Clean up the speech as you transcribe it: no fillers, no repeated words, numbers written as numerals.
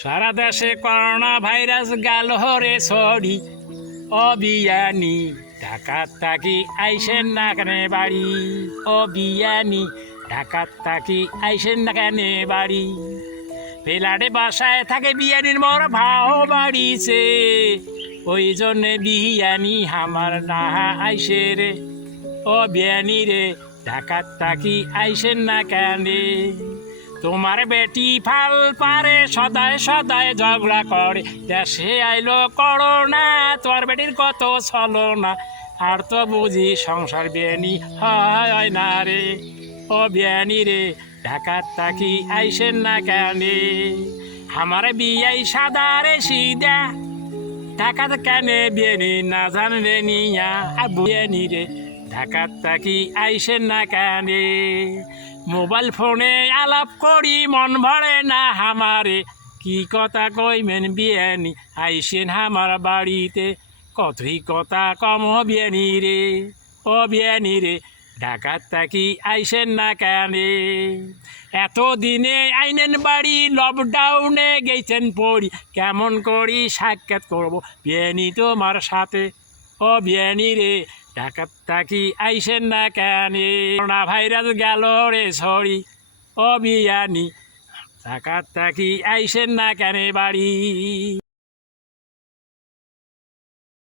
সারা দেশে corona virus গেল রে ছড়ি, ও বিয়ানি ঢাকার তাকি আইসেন না কেন বাড়ি, ও বিয়ানি ঢাকার তাকি আইসেন না কেন বাড়ি। পেলাডে বাসায় থাকে বিয়ানির মোর ভাও বাড়িছে, ওই জন্যে বিয়ানি আমার না আইসে রে, ও বিয়ানি রে ঢাকার তাকি আইসেন না কেন। তোমার বেটি ফাল পারে সদায় সদায় ঝগড়া করে, দেশে আইলো করোনা তোমার বেটির কত চলো না, আর তো বুঝি সংসার বিয়ানি হয় না রে, ও বিয়ানি রে ঢাকার তাকি আইসেন না কেন। আমার বিয়াই সাদা রে সিদা, ঢাকাতে কেন বিয়ানি না জানলে নিয়া, আর বিয়ানি রে ঢাকার তাকি আইসেন না কেন। মোবাইল ফোনে আলাপ করি মন ভরে না হামারে, কি কথা কইমেন বিয়ানি আইসেন আমার বাড়িতে, কতই কথা কম বিয়ানি রে, ও বিয়ানি রে ঢাকার তাকি আইসেন না কেন। এতদিনে আইনেন বাড়ি লকডাউনে গেছেন পড়ি, কেমন করি সাক্ষাৎ করব বিয়ানি তোমার সাথে, ও বিয়ানি রে ঢাকার তাকি আইসেন না কেন। করোনা ভাইরাস গেল রে ছড়ি, ও বিয়ানি ঢাকার তাকি আইসেন না কেন বাড়ি।